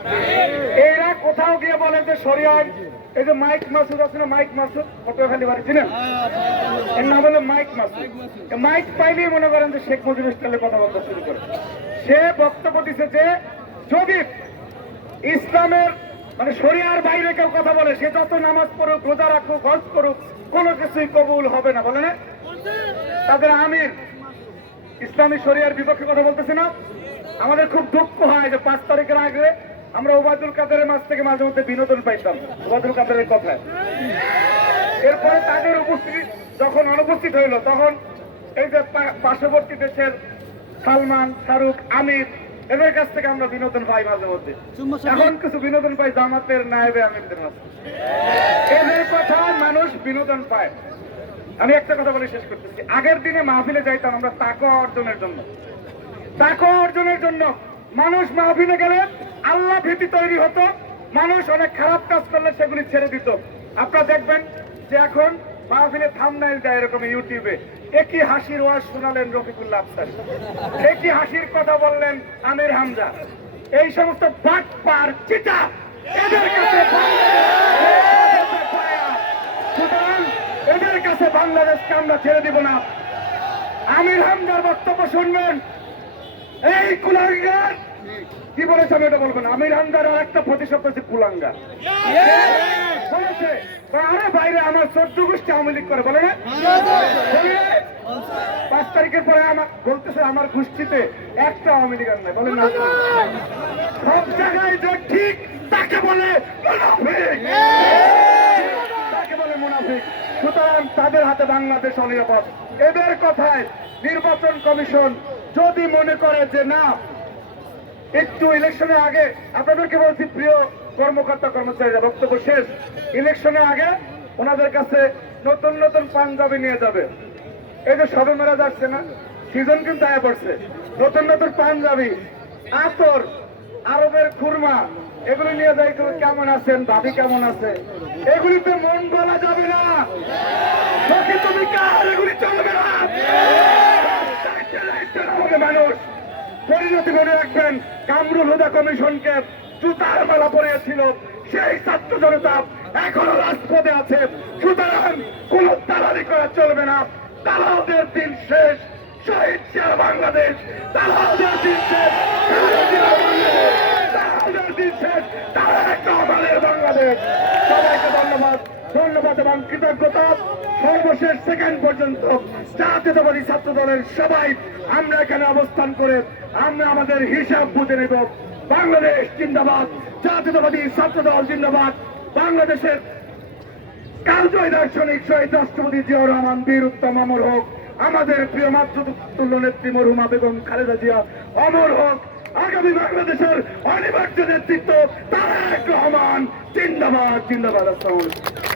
এরা কোথাও গিয়ে বলে যে শরিয়ার এই যে মাইক মাসুদ আছে না, মাইক মাসুদ পটুয়াখালী বাড়ি ছিলেন, এর নাম হলো মাইক মাসুদ। মাইক পাইলেই মনে করেন যে শেখ মুজিবুর স্টাইলে কথা বলতে শুরু করে। সে বক্তব্য দিচ্ছে যে যদি ইসলামের মানে শরিয়ার বাইরে কেউ কথা বলে, সে যত নামাজ পড়ুক, রোজা রাখুক, হজ করুক, কোনো কিছুই কবুল হবে না। বলে না তাদের আমির ইসলামী শরিয়ার বিপক্ষে কথা বলতেছে না। আমাদের খুব দুঃখ হয় যে 5 তারিখের আগে আমরা ওবায়দুল কাদেরের মাঝ থেকে মাঝে মধ্যে বিনোদন পাইতাম ওবায়দুল কাদেরের কথায়। এরপরে তাদের উপস্থিতি যখন অনুপস্থিত হইল, তখন এই যে পার্শ্ববর্তী দেশের সালমান, শাহরুখ, আমির, এদের কাছ থেকে আমরা বিনোদন পাই মাঝে মধ্যে। এখন কিছু বিনোদন পাই জামাতের নায়েবে আমিরদের মাঝে। এদের কথা মানুষ বিনোদন পায়। আমি একটা কথা বলে শেষ করতেছি। আগের দিনে মাহফিলে যাইতাম আমরা তাকওয়া অর্জনের জন্য। তাকওয়া অর্জনের জন্য মানুষ মাহফিলে গেলে আল্লাহ ভীতি তৈরি হতো। মানুষ অনেক খারাপ কাজ করলে সেগুলি ছেড়ে দিত। আপনারা দেখবেন যে এখন মাহফিলে থাম্বনেইল দেয় এরকম ইউটিউবে, একই হাসির ওয়াজ শোনালেন রফিকুল্লাহ আফসারী, একই হাসির কথা বললেন আমির হামজা। এই সমস্ত বাটপার চিটা এদের কাছে এদের কাছে বাংলাদেশকে আমরা ছেড়ে দিব না। আমির হামজার বক্তব্য শুনবেন। এই কুলাঙ্গার কি বলেছে আমি এটা বলবো না। আমির হামজার আর একটা প্রতিশব্দ হচ্ছে কুলাঙ্গার বলেছে। আরে বাইরে আমার 14 গোষ্ঠী আওয়ামী লীগ করে বলে না। 5 তারিখের পরে আমার বলতেছে আমার গোষ্ঠীতে একটা আওয়ামী লীগ নাই বলে না। সব জায়গায় যে ঠিক তাকে বলে মুনাফিক, তাকে বলে মুনাফিক। সুতরাং তাদের হাতে বাংলাদেশ অনিরাপদ। এদের কথায় নির্বাচন কমিশন যদি মনে করে যে না একটু ইলেকশনের আগে, আপনাদেরকে বলছি প্রিয় কর্মকর্তা কর্মচারীরা, বক্তব্য শেষ, ইলেকশনের আগে ওনাদের কাছে নতুন নতুন পাঞ্জাবি নিয়ে যাবে। এই যে সবে মেরা যাচ্ছে না, সিজন কিন্তু আয়া পড়ছে, নতুন নতুন পাঞ্জাবি, আতর, আরবের খুরমা, এগুলি নিয়ে যাই। কেমন আছেন ভাবি, কেমন আছে, এগুলিতে মন বলা যাবে না। তুমি কার, এগুলি চলবে না। মানুষ পরিণতি মনে রাখবেন। কামরুল হুদা কমিশনকে জুতার মালা পরিয়েছিল সেই ছাত্র জনতা এখনো রাজপথে আছে। সুতরাং কোন দালালি করা চলবে না। দালালদের দিন শেষ। শহীদ জিয়া বাংলাদেশ, দালালদের দিন শেষ। দালালদের দিন শেষ। তারা একটা আমাদের বাংলাদেশ। সবাইকে ধন্যবাদ, ধন্যবাদ এবং কৃতজ্ঞতা। সর্বশেষ সেকেন্ড পর্যন্ত জাতীয়তাবাদী ছাত্র দলের সবাই আমরা এখানে অবস্থান করে আমরা আমাদের হিসাব বুঝে নেব। বাংলাদেশ জিন্দাবাদ, জাতীয়তাবাদী ছাত্র দল জিন্দাবাদ। বাংলাদেশের কালজয়ী দার্শনিক শহীদ রাষ্ট্রপতি জিয়াউর রহমান, বীর উত্তম অমর হোক। আমাদের প্রিয় মাতৃতুল্য নেত্রী মরহুমা বেগম খালেদা জিয়া অমর হোক। আগামী বাংলাদেশের অনিবার্য নেতৃত্ব তারেক রহমান জিন্দাবাদ, জিন্দাবাদ। আসসালামু আলাইকুম।